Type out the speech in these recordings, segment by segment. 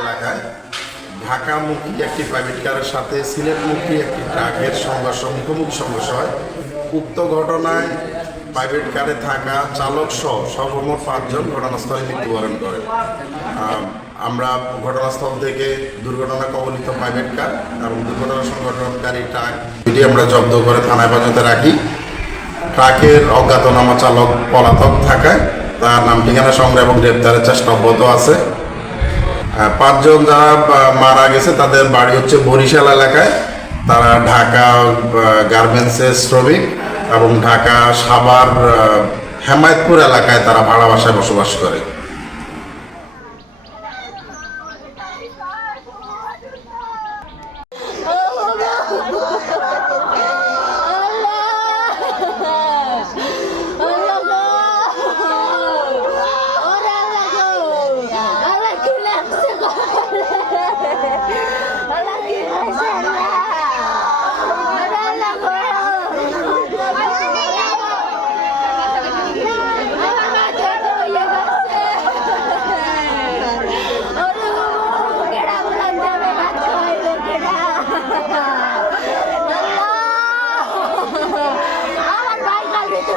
এলাকায় ঢাকামুখী একটি প্রাইভেট কারের সাথে সিলেটমুখী একটি ট্রাকের সংঘর্ষ মুখোমুখি সংঘর্ষ হয়। উক্ত ঘটনায় প্রাইভেট কারে থাকা চালক সহ সর্বমোট পাঁচজন ঘটনাস্থলে মৃত্যুবরণ আম, আমরা ঘটনাস্থল থেকে দুর্ঘটনা কবলিত প্রাইভেট কার এবং দুর্ঘটনা সংঘটনকারী ট্রাক আমরা জব্দ করে থানায় হেফাজতে রাখি। ট্রাকের অজ্ঞাতনামা চালক পলাতক থাকায় তার নাম ঠিকানা সংগ্রহ এবং গ্রেপ্তারের চেষ্টা অব্যাহত আছে। পাঁচজন যারা মারা গেছে, তাদের বাড়ি হচ্ছে বরিশাল এলাকায়। তারা ঢাকা গার্মেন্টসের শ্রমিক এবং ঢাকা সাভার হেমায়তপুর এলাকায় তারা ভাড়া বাসায় বসবাস করে।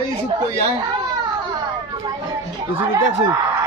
Ay, isip ko yan. Isip ko yan.